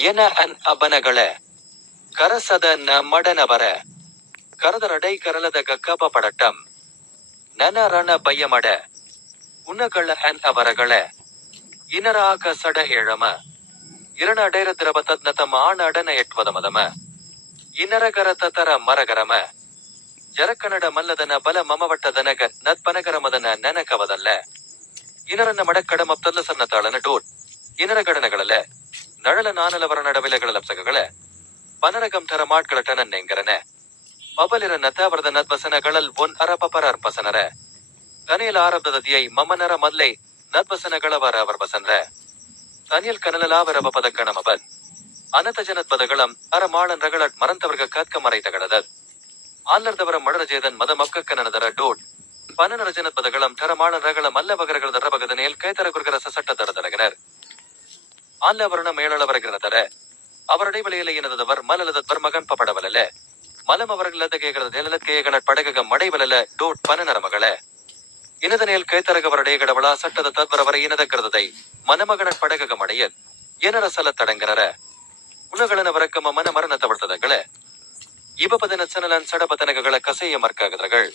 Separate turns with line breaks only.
ಎನ ಅನ್ ಅಬನಗಳ ಕರಸದ ನ ಮಡನವರ ಕರದರಡೈ ಕರಲದ ಗಕ್ಕಬ ಪಡಟಂ ನನ ರಣ ಬಯ್ಯಮಡ ಉನಗಳ ಅನ್ ಅವರಗಳ ಇನರಾಕ ಸಡ ಏಳಮ ಇರಣ ಅಡೈರದ್ರವ ತದ್ನತ ಮಾಣಡನ ಎಟ್ವದ ಮದಮ ಇನರಗರ ತತರ ಮರಗರಮ ಜರಕನಡ ಮಲ್ಲದನ ಬಲ ಮಮವಟ್ಟದನಗ ನತ್ಪನಗರ ಮದನ ನೆನಕವದಲ್ಲ ಇನರನ್ನ ಮಡಕ್ಕಡ ಮತ್ತಲ್ಲ ಸನ್ನ ತಾಳನ ಡೋಟ್ ಇನರ ಗಡನಗಳಲ್ಲ ದಳಲ ನಾನಲವರ ನಡವೆಲೆಗಳ ಲಪ್ಸಕಗಳ ಪನರಗಂಠರ ಮಾಟ್ಗಳಟ ನನ್ನೆಂಗರನೆ ಪಬಲಿರ ನತಾವರದ ನದ್ವಸನಗಳಲ್ ಒನ್ ಅರಪಪರ ಅರ್ಪಸನರ ಕನೇಲ ಆರಬ್ಧದ ದಿಯೈ ಮಮನರ ಮಲ್ಲೈ ನದ್ವಸನಗಳವರ ಅವರ್ಬಸನ್ರ ತನಿಯಲ್ ಕನಲಲಾವರ ಬಪದ ಗಣಮಬನ್ ಅನತ ಜನತ್ ಪದಗಳಂ ಅರ ಮಾಳನ್ ರಗಳಟ್ ಮರಂತವರ್ಗ ಕತ್ಕ ಮರೈತಗಳದ ಆಲ್ಲರ್ದವರ ಮಡರ ಜೇದನ್ ಮದ ಮಕ್ಕಕ್ಕನದರ ಡೋಟ್ ಪನನರ ಜನತ್ ಪದಗಳಂ ಠರ ಮಾಳನ್ ರಗಳ ಮಲ್ಲ ಬಗರಗಳ ದರ ಬಗದನೆಯಲ್ ಕೈತರ ಗುರುಗರ ಸಸಟ ಆನ್ಲವರ್ಣ ಮೇಳಳವರಗಿರದರ ಅವರಡೆ ವಲಯಲ ಎನದದವರ್ ಮಲಲದದ್ವರ್ ಮಗನ್ ಪಪಡವಲಲ மலம் அவர்களது கேகலது நிலத் கேகல படகக மடைவலல டோட் பனநர மகள. இனதனேல் கேத்தரகவரடைய கடவளா சட்டத தத்வரவர இனத கிருததை மனமகன படகக மடையத் எனர சல தடங்கரர உலகளன வரக்கம மன மரண தவிர்த்ததகள இவபதன சனலன் சடபதனககள கசைய மர்க்காகதர்கள்